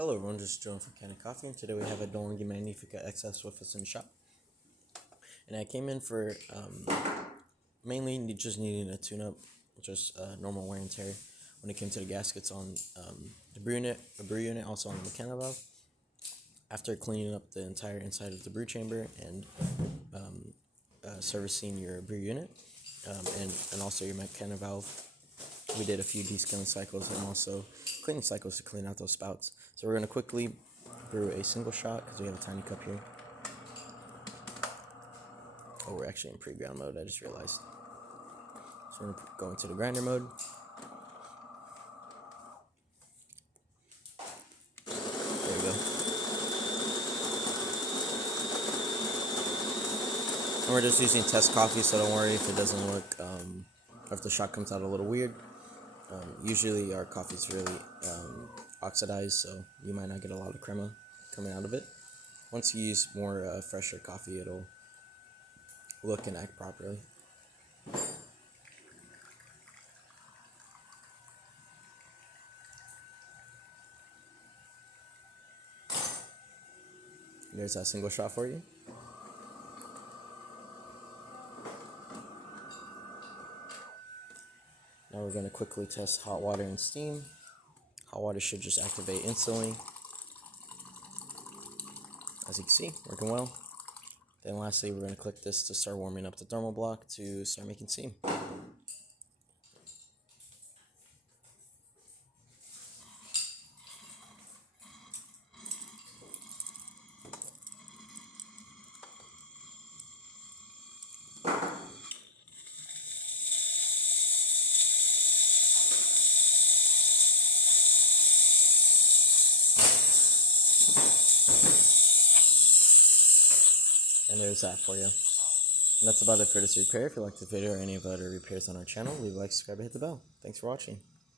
Hello everyone, just Joan from Kanen Coffee, and today we have a DeLonghi Magnifica XS with us in the shop. And I came in for mainly just needing a tune-up, just normal wear and tear when it came to the gaskets on the brew unit, also on the mechanical valve. After cleaning up the entire inside of the brew chamber and servicing your brew unit and also your mechanical valve, we did a few descaling cycles and also cleaning cycles to clean out those spouts. So we're going to quickly brew a single shot because we have a tiny cup here. Oh, we're actually in pre-ground mode, I just realized. So we're going to go into the grinder mode. There we go. And we're just using test coffee, so don't worry if it doesn't look, or if the shot comes out a little weird. Usually our coffee is really oxidized, so you might not get a lot of crema coming out of it. Once you use more fresher coffee, it'll look and act properly. There's that single shot for you. Now we're going to quickly test hot water and steam. Hot water should just activate instantly. As you can see, working well. Then lastly, we're going to click this to start warming up the thermal block to start making steam. And there's that for you. And that's about it for this repair. If you liked the video or any of the other repairs on our channel, leave a like, subscribe, and hit the bell. Thanks for watching.